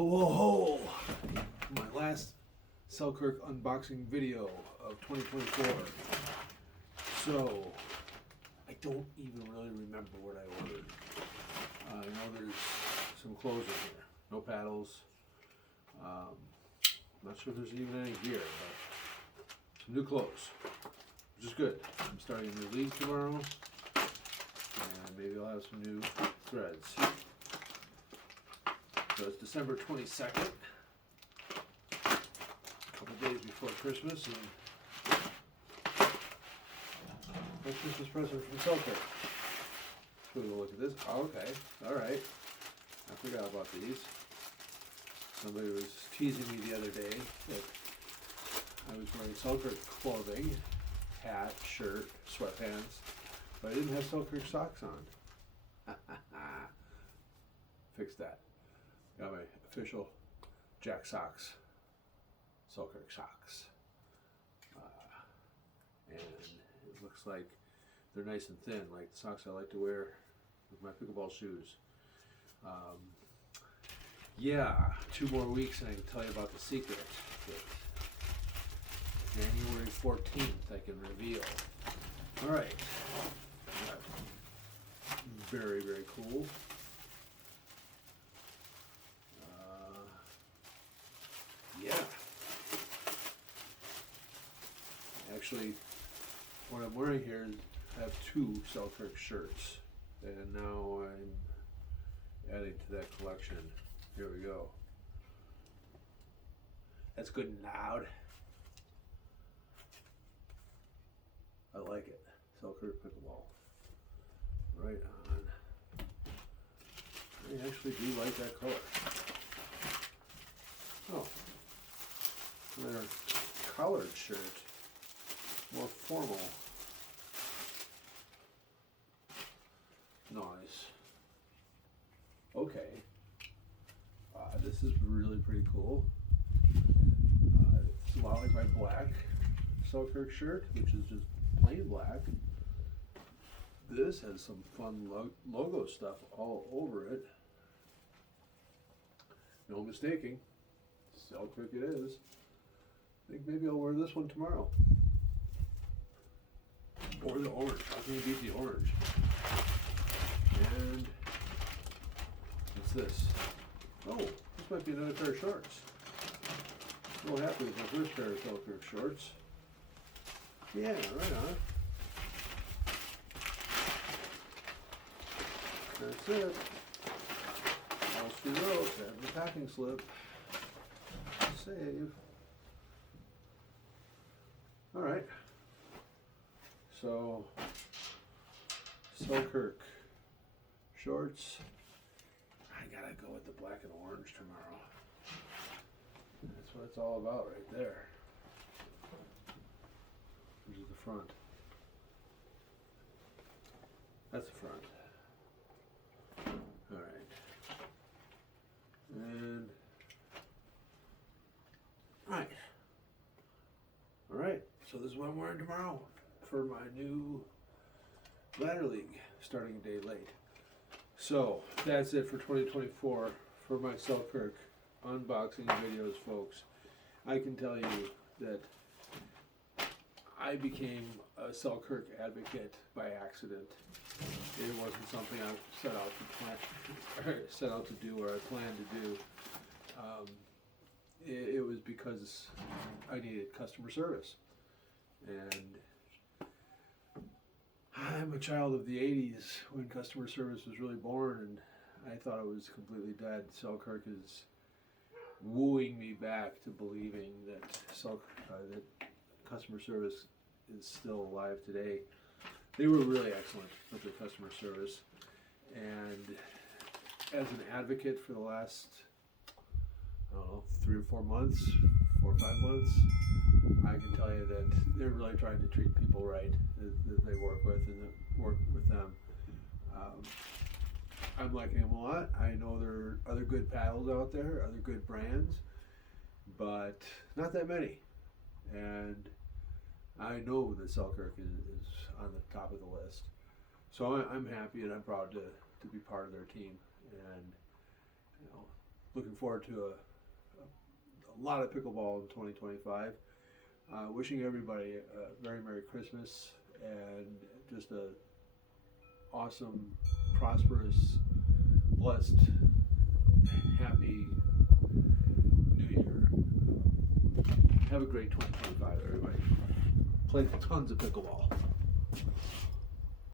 Ho ho ho! My last Selkirk unboxing video of 2024. So, I don't even really remember what I ordered. I know there's some clothes in here. No paddles. Not sure if there's even any gear, but some new clothes, which is good. I'm starting a new league tomorrow, and maybe I'll have some new threads. So it's December 22nd, a couple days before Christmas, and my Christmas present from Selkirk. So we'll look at this. Oh, okay, all right. I forgot about these. Somebody was teasing me the other day that I was wearing Selkirk clothing, hat, shirt, sweatpants, but I didn't have Selkirk socks on. Fix that. Got my official Jack socks, Selkirk socks. And it looks like they're nice and thin, like the socks I like to wear with my pickleball shoes. Yeah, 2 more weeks and I can tell you about the secret that January 14th I can reveal. All right. Very, very cool. Yeah. Actually, what I'm wearing here is I have 2 Selkirk shirts, and now I'm adding to that collection. Here we go. That's good and loud. I like it. Selkirk pickleball. Right on. I actually do like that color. Oh. Their collared shirt. More formal. Nice. Okay. This is really pretty cool. It's a lot like my black Selkirk shirt, which is just plain black. This has some fun logo stuff all over it. No mistaking. Selkirk it is. I think maybe I'll wear this one tomorrow. Or the orange. How can you beat the orange? And what's this? Oh, this might be another pair of shorts. I'm real happy with my first pair of Selkirk shorts. Yeah, right on. That's it. All she wrote, and the packing slip. Save. Alright. So, Selkirk shorts. I gotta go with the black and orange tomorrow. That's what it's all about right there. This is the front. That's the front. Alright. And Alright. So this is what I'm wearing tomorrow for my new ladder league, starting a day late. So that's it for 2024 for my Selkirk unboxing videos, folks. I can tell you that I became a Selkirk advocate by accident. It wasn't something I set out to do or I planned to do. It was because I needed customer service, and I'm a child of the 80s when customer service was really born, and I thought it was completely dead. Selkirk is wooing me back to believing that that customer service is still alive today. They were really excellent with their customer service, and as an advocate for the last, I don't know, 3 or 4 months, 4 or 5 months, I can tell you that they're really trying to treat people right that they work with and that work with them. I'm liking them a lot. I know there are other good paddles out there, other good brands, but not that many. And I know that Selkirk is on the top of the list. So I'm happy and I'm proud to be part of their team. And looking forward to a lot of pickleball in 2025. Wishing everybody a very Merry Christmas and just a awesome, prosperous, blessed, happy New Year. Have a great 2025, everybody. Play tons of pickleball.